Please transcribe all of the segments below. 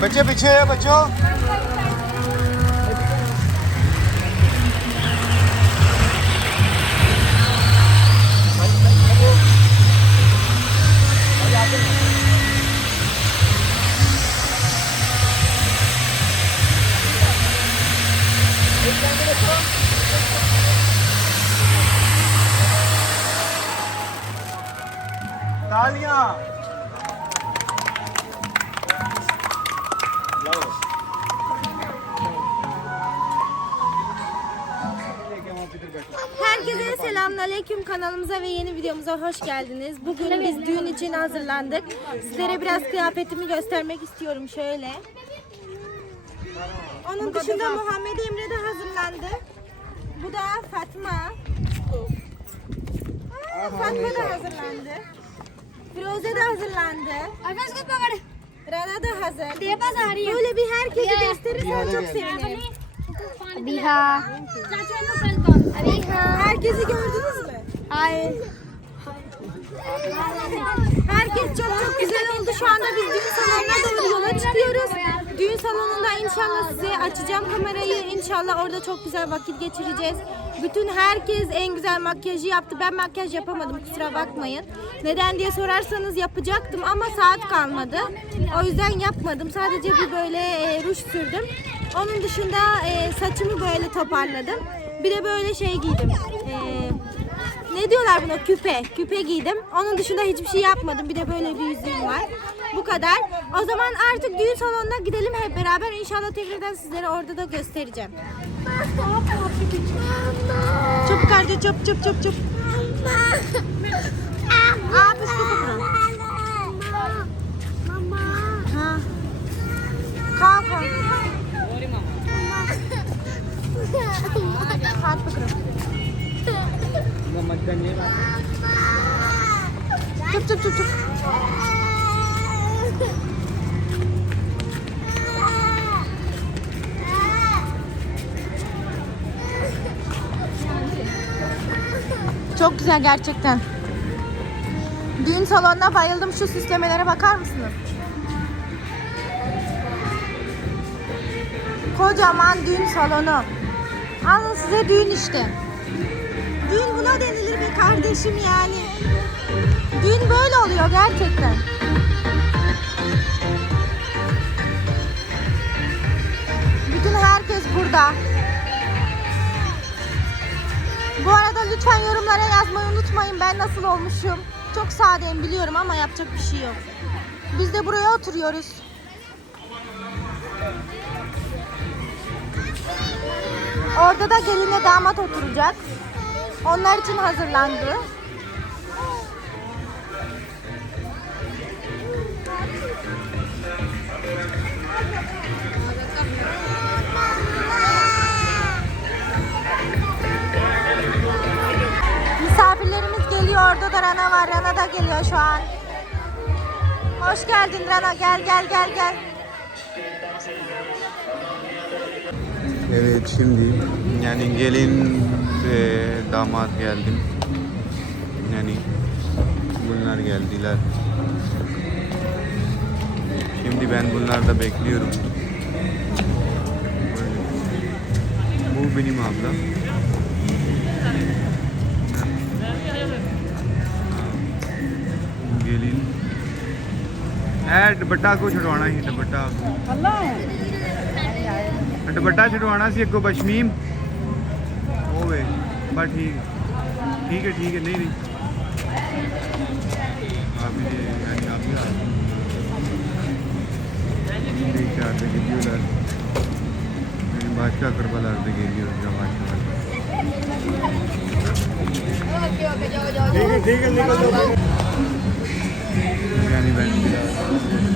बच्चे पीछे है बच्चों। तालियाँ। Herkese selamünaleyküm kanalımıza ve yeni videomuza hoş geldiniz. Bugün biz düğün için hazırlandık. Sizlere biraz kıyafetimi göstermek istiyorum şöyle. Onun dışında Muhammed Emre de hazırlandı. Bu da Fatma. Aa, Fatma da hazırlandı. Firoze de hazırlandı. Arkadaşlar. Rada da hazır. Deba da arıyor. Böyle bir herkese gösterirsen çok sevinirim. Biha. Biha. Herkesi gördünüz mü? Hayır. Herkes çok çok güzel oldu. Şu anda biz düğün salonuna doğru yola çıkıyoruz. Düğün salonunda inşallah size açacağım kamerayı. İnşallah orada çok güzel vakit geçireceğiz. Bütün herkes en güzel makyajı yaptı. Ben makyaj yapamadım kusura bakmayın. Neden diye sorarsanız yapacaktım ama saat kalmadı. O yüzden yapmadım. Sadece bir böyle e, ruj sürdüm. Onun dışında e, saçımı böyle toparladım. Bir de böyle şey giydim. E, ne diyorlar buna? Küpe. Küpe giydim. Onun dışında hiçbir şey yapmadım. Bir de böyle bir yüzüğüm var. Bu kadar. O zaman artık düğün salonuna gidelim hep beraber. İnşallah tekrardan sizlere orada da göstereceğim. Çabuk Arda çöp çöp çöp çöp Aa, kapı Ha. Kalk kalk. Kalk bakalım. Çöp çöp çöp çöp. Çok güzel gerçekten. Düğün salonuna bayıldım. Şu süslemelere bakar mısınız? Kocaman düğün salonu. Alın size düğün işte. Kardeşim yani. Düğün böyle oluyor gerçekten. Bütün herkes burada. Bu arada lütfen yorumlara yazmayı unutmayın. Ben nasıl olmuşum? Çok sadeyim biliyorum ama yapacak bir şey yok. Biz de buraya oturuyoruz. Orada da gelinle damat oturacak. Onlar için hazırlandı. Misafirlerimiz geliyor. Orada da Rana var. Rana da geliyor şu an. Hoş geldin Rana. Gel gel gel gel. Evet şimdi yani gelin ve damat geldim. Yani bunlar geldiler. Şimdi ben bunlarda bekliyorum. Böyle. Bu benim ablam. gelin ਇਹ ਦੁਪੱਟਾ ਕੋ ਛਡਵਾਉਣਾ ਸੀ ਦੁਪੱਟਾ ਦੁਪੱਟਾ ਛਡਵਾਉਣਾ ਸੀ ਅੱਗੋਂ ਬਸ਼ਮੀਮ ਹੋਵੇ ਬਸ ਠੀਕ ਠੀਕ ਹੈ ਠੀਕ ਹੈ ਨਹੀਂ ਨਹੀਂ। ਆਪ ਵੀ ਯਾਨੀ ਆਪ ਵੀ ਆ ਠੀਕ ਹੈ ਤੇ ਵੀਡੀਓ ਲਾ। ਮੇਰੀ ਬਾਦਸ਼ਾਹ ਕਰਬਲਾ ਦੇ ਗਈ ਉਸ ਦਾ ਬਾਦਸ਼ਾਹ ਓਕੇ ਓਕੇ ਜਾਓ ਜਾਓ ਠੀਕ ਹੈ ਠੀਕ ਹੈ ਨਿਕਲ ਜਾਓ। ਯਾਨੀ ਬੈਠ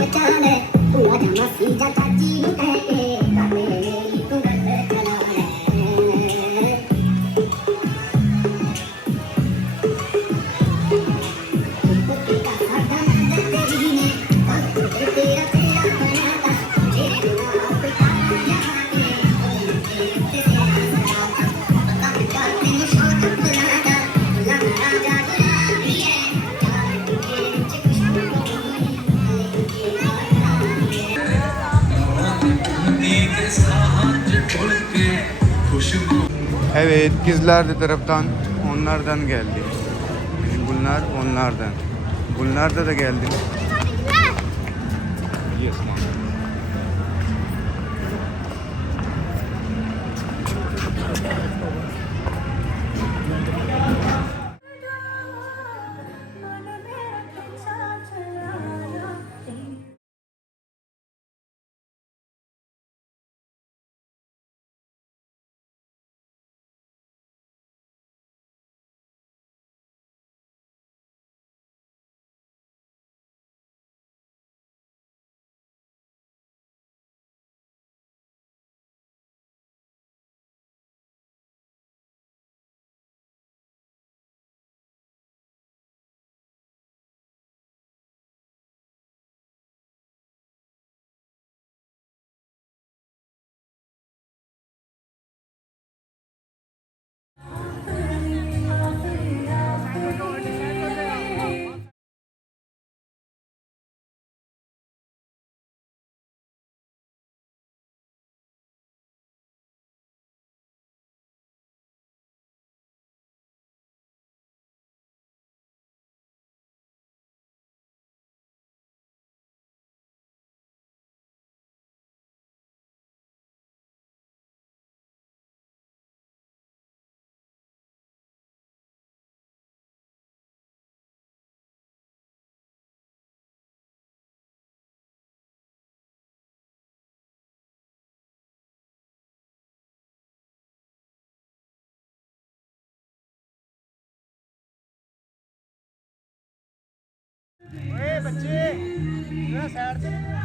못하네 우와 담아 시작하지 못해 kızlar da taraftan onlardan geldi. Bunlar onlardan. Bunlar da da geldi. Yes, Gracias.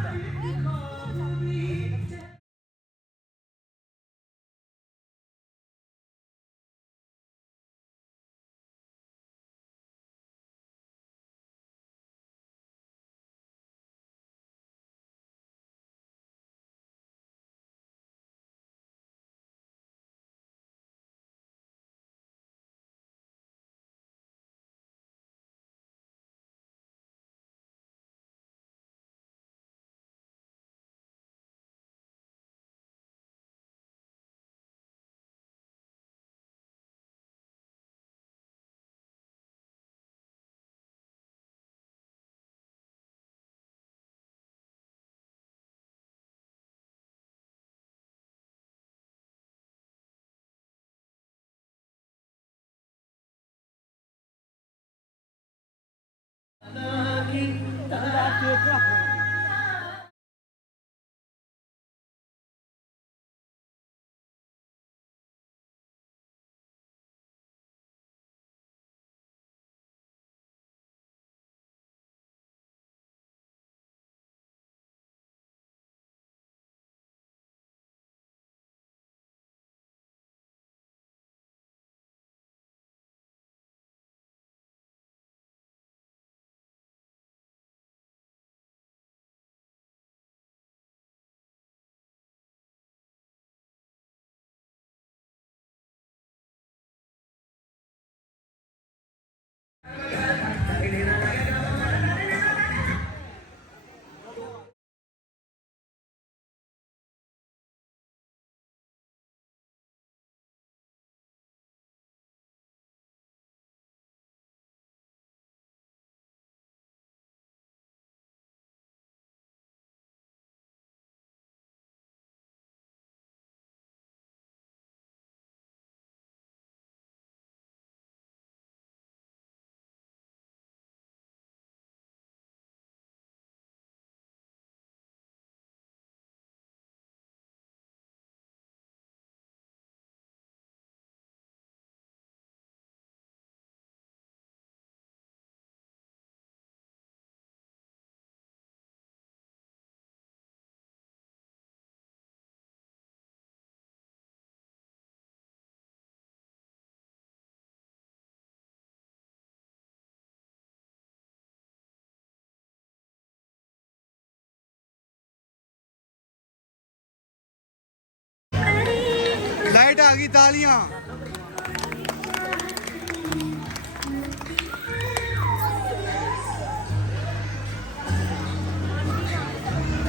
Fight ਆ ਗਈ ਤਾਲੀਆਂ।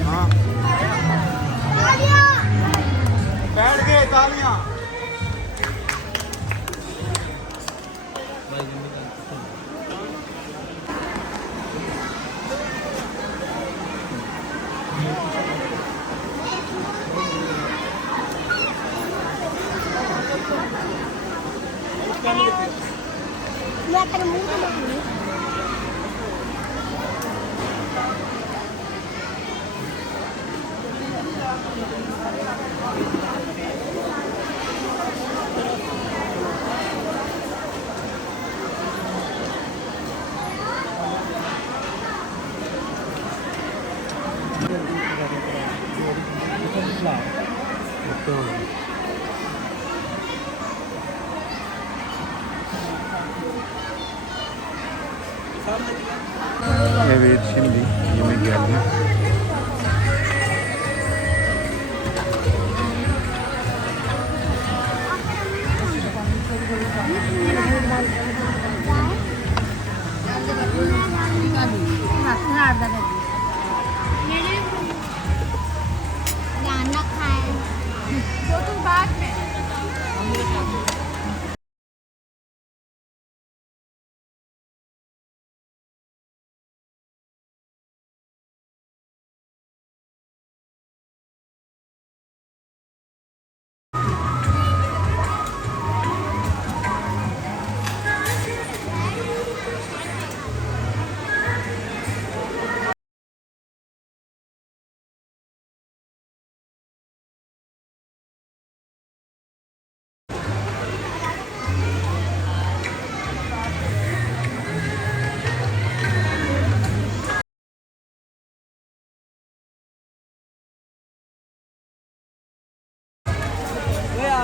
ਹਾਂ। ਬੈਠ ਗਏ ਤਾਲੀਆਂ। Não, eu quero muito mais. Thank Evet şimdi yemek geldi.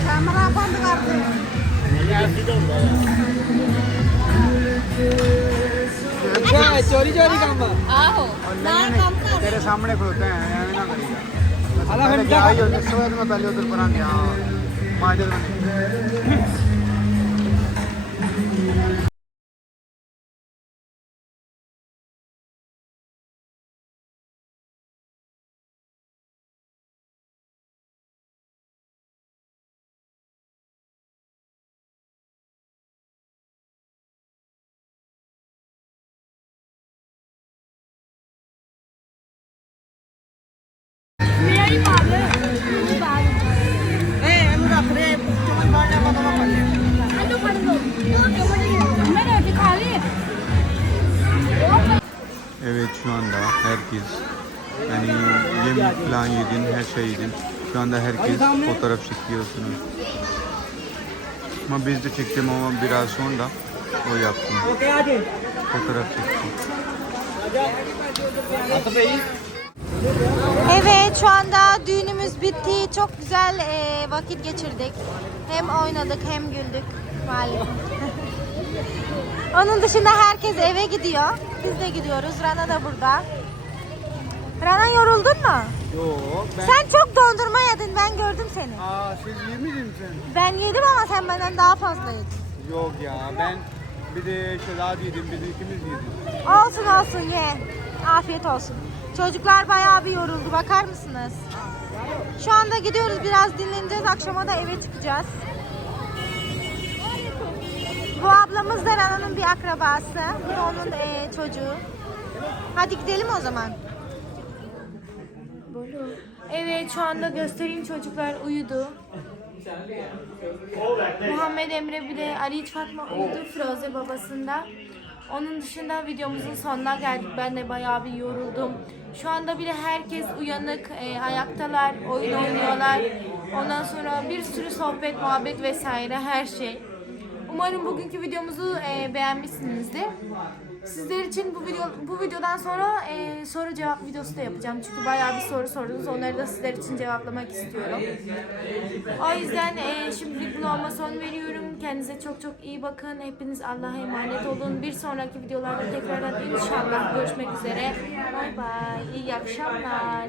Kamera apa yang terkait? Kamera apa yang terkait? ਅੱਛਾ ਚੋਰੀ ਚੋਰੀ ਕੰਮ ਆਹੋ ਨਾਲ ਕੰਮ ਕਰ तेरे सामने खड़ोते हैं ऐसे ना करेगा अला अला मैं मैं क्या- गया ही हूँ, इस वजह से मैं पहले उधर पर आ गया हाँ। माजर बने। Evet şu anda herkes yani yemek falan yedin, her şey yedin. Şu anda herkes fotoğraf çekiyorsunuz. Ama biz de çektim ama biraz sonra o yaptım. Fotoğraf çektim. Evet şu anda düğünümüz bitti. Çok güzel e, vakit geçirdik. Hem oynadık hem güldük. Maalesef. Onun dışında herkes eve gidiyor. Biz de gidiyoruz. Rana da burada. Rana yoruldun mu? Yok ben... Sen çok dondurma yedin. Ben gördüm seni. Aa siz yemedin sen. Ben yedim ama sen benden daha fazla yedin. Yok ya ben bir de şedad yedim, de ikimiz yedik. Olsun olsun ye. Afiyet olsun. Çocuklar bayağı bir yoruldu. Bakar mısınız? Şu anda gidiyoruz. Biraz dinleneceğiz. Akşama da eve çıkacağız. Bu ablamız da Rana'nın bir akrabası. Bu da onun eee, çocuğu. Hadi gidelim o zaman. Evet şu anda göstereyim çocuklar uyudu. Muhammed Emre bir de Ali Fatma uyudu Firoze babasında. Onun dışında videomuzun sonuna geldik. Ben de bayağı bir yoruldum. Şu anda bile herkes uyanık, e, ayaktalar, oyun oynuyorlar. Ondan sonra bir sürü sohbet, muhabbet vesaire her şey. Umarım bugünkü videomuzu e, beğenmişsinizdir. Sizler için bu video bu videodan sonra e, soru cevap videosu da yapacağım. Çünkü bayağı bir soru sordunuz. Onları da sizler için cevaplamak istiyorum. O yüzden e, şimdilik vloguma son veriyorum. Kendinize çok çok iyi bakın. Hepiniz Allah'a emanet olun. Bir sonraki videolarda tekrardan inşallah görüşmek üzere. Bay bay. İyi akşamlar.